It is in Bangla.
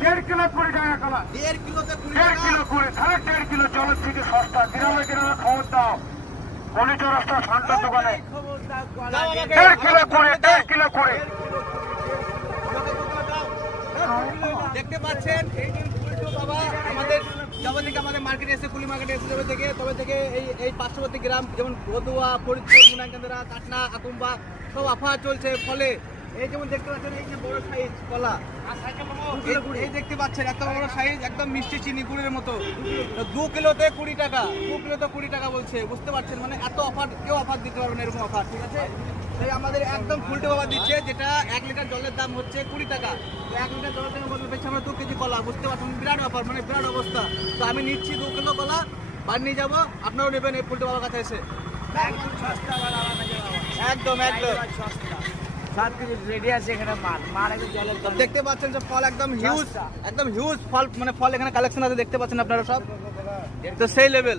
1.5 কিলো 20 টাকা কলা। 1.5 কিলোতে 20 1.5 টাকা। কিলো 20, তাহলে 1.5 কিলো জলের থেকে সস্তা। গ্রামে গ্রামে খবর দাও, গলিচ রাস্তা ঠান্ডার দোকানে দাও আমাকে, 1.5 কিলো 20, 1.5 কিলো 20। দেখতে পাচ্ছেন এই যে ফুলটু বাবা আমাদের যাবে থেকে আমাদের মার্কেটে এসে কুলি মার্কেটে এসে যাবে থেকে তবে থেকে এই পার্শ্ববর্তী গ্রাম যেমন গদুয়া ফরিদপুর মুনাকেন্দ্রা কাটনা আকুম্বা সব অফার চলছে ফলে এই যেমন দেখতে পাচ্ছেন এই যে বড় সাইজ কলা এই দেখতে পাচ্ছেন এত বড় সাইজ একদম মিষ্টি চিনি গুড়ের মতো 2 কিলোতে 20 টাকা 2 কিলোতে 20 টাকা বলছে বুঝতে পারছেন মানে এত অফার কেউ অফার দিতে পারবে না এরকম অফার ঠিক আছে তাই আমাদের একদম ফুলটে বাবা দিচ্ছে যেটা 1 লিটার জলের দাম হচ্ছে 20 টাকা তো 1 লিটার জলের দাম বলতে পেয়েছি আমরা 2 কেজি কলা বুঝতে পারছেন বিরাট অফার মানে বিরাট অবস্থা তো আমি নিচ্ছি 2 কিলো কলা বাড়ি নিয়ে যাবো আপনারাও নেবেন এই ফুলটে বাবার কাছে এসে একদম একদম 7 কেজি রেডি আছে এখানে মাল একদম জলের দাম। দেখতে পাচ্ছেন যে ফল একদম হিউজ ফল মানে ফল এখানে কালেকশন আছে দেখতে পাচ্ছেন আপনারা সব তো সেই লেভেল